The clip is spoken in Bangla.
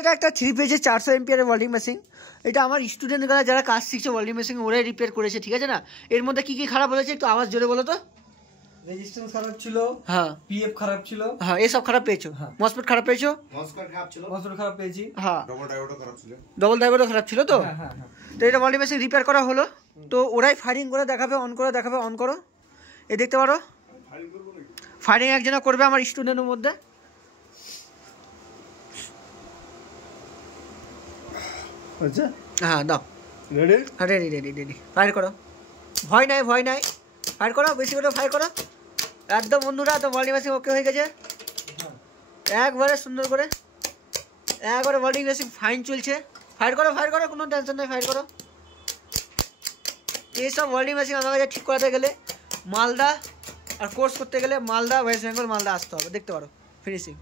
এটা একটা 3 পেজের 400 এমপিআর ওয়েল্ডিং মেশিন। এটা আমার স্টুডেন্টরা যারা কাজ শিখছে ওয়েল্ডিং মেশিন ওরাই রিপেয়ার করেছে, ঠিক আছে না? এর মধ্যে কি কি খারাপ হয়েছে একটু আওয়াজ জোরে বলো তো। রেজিস্ট্যান্স খারাপ ছিল, হ্যাঁ পিএফ খারাপ ছিল, হ্যাঁ এসব খারাপ পেয়েছো। মসফেট খারাপ পেয়েছো, মসফেট খারাপ ছিল, মসফেট খারাপ পেয়েছি, হ্যাঁ ডবল ড্রাইভারও খারাপ ছিল, ডবল ড্রাইভারও খারাপ ছিল তো। হ্যাঁ হ্যাঁ। তো এটা ওয়েল্ডিং মেশিন রিপেয়ার করা হলো। তো ওরাই ফায়ারিং করে দেখাবে, অন করে দেখাবে, অন করো। এই দেখতে পারো ফায়ারিং একজনা করবে আমার স্টুডেন্টের মধ্যে। আচ্ছা হ্যাঁ দাও, রেডি, হ্যাঁ রেডি রেডি রেডি। ফায়ার করো, ভয় নাই ভয় নাই, ফায়ার করো, বেশি করে ফায়ার করো। একদম বন্ধুরা তো ওয়েল্ডিং মেশিন ওকে হয়ে গেছে একবারে সুন্দর করে, একবারে ওয়েল্ডিং মেশিন ফাইন চলছে। ফায়ার করো, কোনো টেনশন নেই, ফায়ার করো। এইসব ওয়েল্ডিং মেশিন আমার কাছে ঠিক করাতে গেলে মালদা আর কোর্স করতে গেলে মালদা, ওয়েস্ট বেঙ্গল মালদা আসতে হবে। দেখতে পারো ফিনিশিং।